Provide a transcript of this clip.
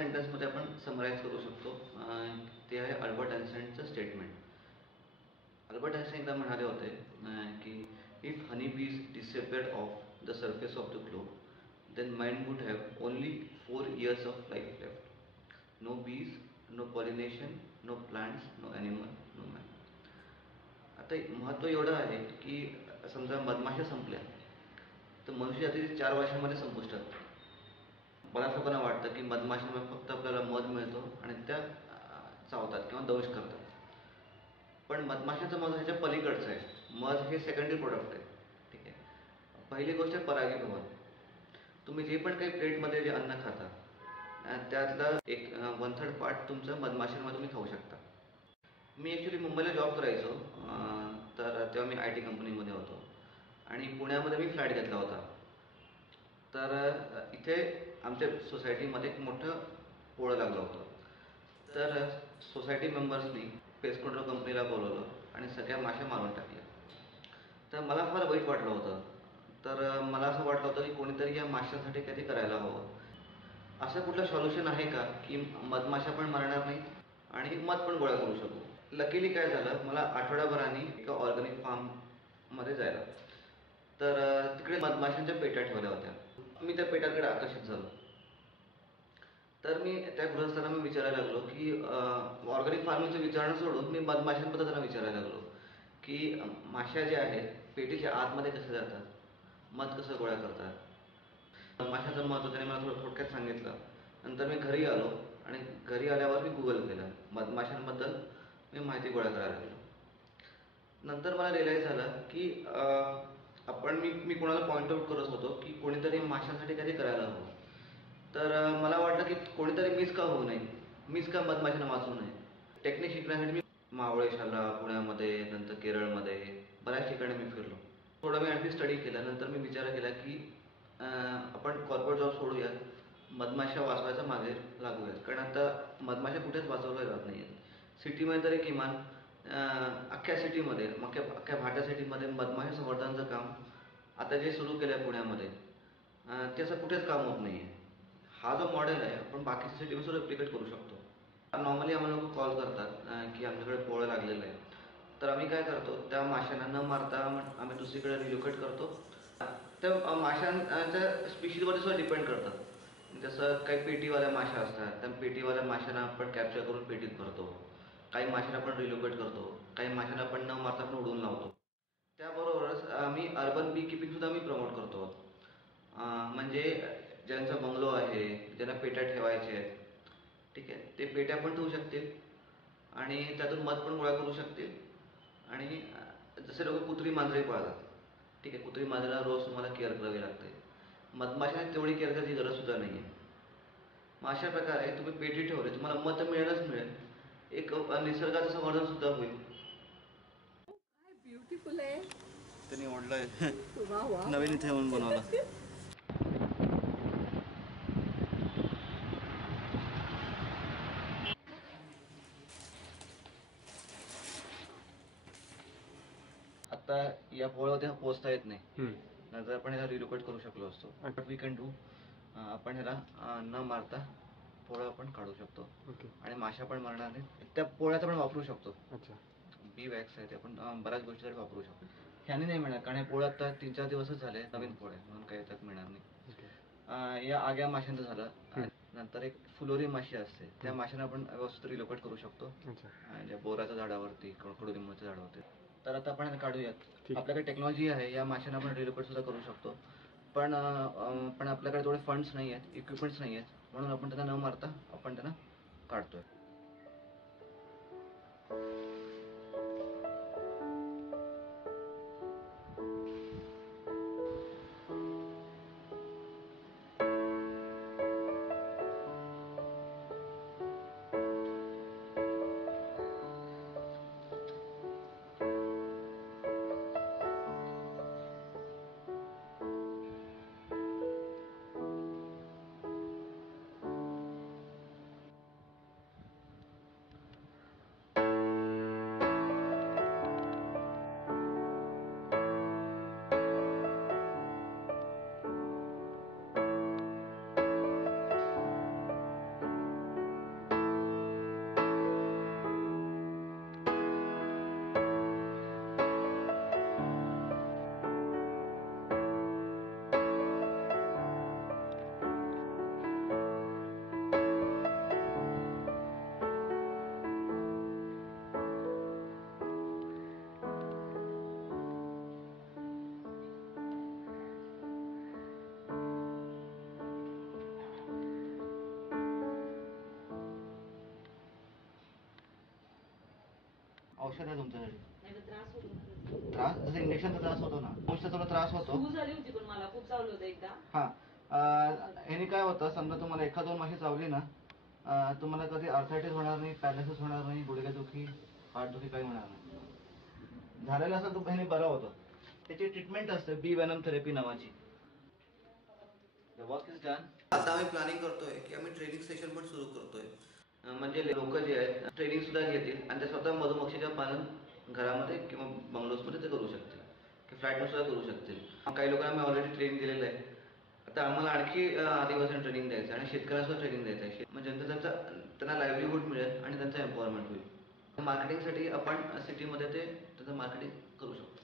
सेंटेन्समध्ये आपण समराईज करू शकतो. ते आहे अल्बर्ट आइन्स्टाईनचं स्टेटमेंट. अल्बर्ट आइन्स्टाईन एकदा म्हणाले होते की if honey bees disappeared off the surface of the globe then man would have only 4 years of life left. No bees, no pollination, no plants, no animal, no man. आता महत्त्व एवढं आहे की समजा मधमाशा संपल्या तर मनुष्य जातीची 4 वर्षांमध्ये संपुष्टात. बऱ्याच लोकांना वाटतं की मधमाशांमुळे फक्त आपल्याला मध मिळतो आणि त्या चावतात किंवा दंश करतात. पण मधमाशाचं मध ह्याच्या पलीकडचं आहे. मध हे सेकंडरी प्रोडक्ट आहे. ठीक आहे. पहिली गोष्ट आहे परागीभवन. तुम्ही जे पण काही प्लेटमध्ये जे अन्न खाता त्यातलं एक 1/3 पार्ट तुमचं मधमाशांमध्ये तुम्ही खाऊ शकता. मी ॲक्च्युली मुंबईला जॉब करायचो. तर तेव्हा मी IT कंपनीमध्ये होतो आणि पुण्यामध्ये मी फ्लॅट घेतला होता. तर इथे आमच्या सोसायटीमध्ये एक मोठं पोळं लागलं होतं. तर सोसायटी मेंबर्सनी पेस्ट कंट्रोल कंपनीला बोलवलं आणि सगळ्या माश्या मारून टाकल्या. तर मला फार वाईट वाटलं होतं. तर मला असं वाटलं होतं की कोणीतरी या माशांसाठी काहीतरी करायला हवं. असं कुठलं सोल्युशन आहे का की मधमाशा पण मरणार नाहीत आणि मध पण गोळा करू शकू. लकीली काय झालं, मला आठवड्याभराने एका ऑर्गॅनिक फार्ममध्ये जायला. तर तिकडे मधमाशांच्या पेट्या ठेवल्या होत्या. मी त्या पेट्यांकडे आकर्षित झालो. तर मी त्या गृहस्थांना विचारायला लागलो की ऑर्गॅनिक फार्मिंगचं विचारणं सोडून मी मधमाशांबद्दल त्यांना विचारायला लागलो की माश्या ज्या आहेत पेटीच्या आतमध्ये कसे जातात, मध कसं गोळा करतात. मधमाशाचं महत्त्व त्याने मला थोडं थोडक्यात सांगितलं. नंतर मी घरी आलो आणि घरी आल्यावर मी गुगल केलं. मधमाशांबद्दल मी माहिती गोळा करायला लागलो. नंतर मला रिअलाईज झालं की मी कोणाला पॉईंट आऊट करत होतो की कोणीतरी माशांसाठी काहीतरी करायला हवं. तर मला वाटलं की कोणीतरी मीच का होऊ नये, मीच का मधमाशांना वाचवू नये. टेक्निक शिकण्यासाठी मी महाबळेश्वरला, पुण्यामध्ये, नंतर केरळमध्ये बऱ्याच ठिकाणी मी फिरलो. थोडा मी आणखी स्टडी केला. नंतर मी विचार केला की आपण कॉर्पोरेट जॉब सोडूया, मधमाशा वाचवायचा मागे लागूयात. कारण आता मधमाशा कुठेच वाचवल्या जात नाही आहेत. सिटीमध्ये तरी किमान अख्ख्या सिटीमध्ये अख्ख्या भारतीय सिटीमध्ये मधमाशा संवर्धनाचं काम आता जे सुरू केलं आहे पुण्यामध्ये ते असं कुठेच काम होत नाही आहे. हा जो मॉडेल आहे आपण बाकीच्या सिटीमध्ये रेप्लिकेट करू शकतो. नॉर्मली आम्हाला लोक कॉल करतात की आमच्याकडे पोळं लागलेलं आहे. तर आम्ही काय करतो, त्या माशांना न मारता आम्ही दुसरीकडे रिलोकेट करतो. त्या माशांच्या स्पीशीजवरती सुद्धा डिपेंड करतात. जसं काही पेटीवाल्या माशा असतात, त्या पेटीवाल्या माशांना आपण कॅप्चर करून पेटीत भरतो. काही माशांना आपण रिलोकेट करतो, काही माशांना आपण न मारता आपण उडवून लावतो. त्याबरोबरच आम्ही अर्बन बी किपिंगसुद्धा मी प्रमोट करतो. म्हणजे ज्यांचा बंगलो आहे, ज्यांना पेट्या ठेवायचे आहेत, ठीक आहे, ते पेट्या पण ठेवू शकतील आणि त्यातून मध पण गोळा करू शकतील. आणि जसे लोक कुत्री मांजरे पाळतात, ठीक आहे, कुत्री मांजराला रोज तुम्हाला केअर करावी लागते. मधमाशांना तेवढी केअर करायची गरजसुद्धा नाही आहे. मग अशा प्रकारे तुम्ही पेटी ठेवली, तुम्हाला मध मिळेलच मिळेल, एक निसर्गाचं संवर्धनसुद्धा होईल. ब्युटिफुल आहे. त्यांनी ओढलंय नवीन इथे येऊन बनवलं. आता या पोळ्यावरती पोचता येत नाही, नंतर आपण ह्याला रिलोकेट करू शकलो असतो. बट वी कॅन डू, आपण ह्याला न मारता पोळं आपण काढू शकतो आणि माशा पण मारणार नाही. त्या पोळ्याचा आपण वापरू शकतो. बी वॅक्स आहे ते आपण बऱ्याच गोष्टीसाठी वापरू शकतो. ह्याने नाही मिळणार कारण हे पोळं आता 3-4 दिवसच झाले, नवीन पोळं आहे म्हणून काही त्यात मिळणार नाही. या आग्या माशांचं झालं. नंतर एक फुलोरी माशी असते, त्या माशांना आपण व्यवस्थित रिलोकेट करू शकतो ज्या बोराच्या झाडावरती, कडुलिंबाच्या झाडावरती. तर आता आपण काढूयात. आपल्याकडे टेक्नॉलॉजी आहे, या माशांना आपण रिलोकेट सुद्धा करू शकतो. पण आपल्याकडे थोडे फंड्स नाही आहेत, इक्विपमेंट्स नाही आहेत, म्हणून आपण त्यांना न मारता आपण त्यांना काढतोय. औषध आहे तुमच्यासाठी. नाही तर त्रास होतो मला. त्रास जसं इंजेक्शनचा त्रास होतो ना, औषधाचा थोडा त्रास होतो. सूज झाली होती पण मला खूप चावलं होतं एकदा. हां, ह्याने काय होतं, समजा तुम्हाला 1-2 माशी चावली ना, तुम्हाला कधी आर्थरायटिस होणार नाही, पॅरालिसिस होणार नाही, गुडघेदुखी, पाठदुखी काही होणार नाही. झालेलं असं तो ह्याने बरा होतो. त्याची ट्रीटमेंट असते बी वेनम थेरपी नावाची. The work is done. आता आम्ही प्लॅनिंग करतोय की आम्ही ट्रेनिंग सेशन पण सुरू करतोय. म्हणजे लोक जे आहेत ट्रेनिंग सुद्धा घेतील आणि ते स्वतः मधुमक्षिका पालन घरामध्ये किंवा बंगलोजमध्ये ते करू शकतील, की फ्लॅटमध्ये सुद्धा करू शकतील. काही लोकांना मी ऑलरेडी ट्रेनिंग दिलेलं आहे. आता आम्हाला आणखी आदिवासींना ट्रेनिंग द्यायचं आहे आणि शेतकऱ्यांना सुद्धा ट्रेनिंग द्यायचं आहे. म्हणजे त्यांना लाईव्हलीहूड मिळेल आणि त्यांचं एम्पॉवरमेंट होईल. मार्केटिंगसाठी आपण सिटीमध्ये ते त्याचं मार्केटिंग करू शकतो.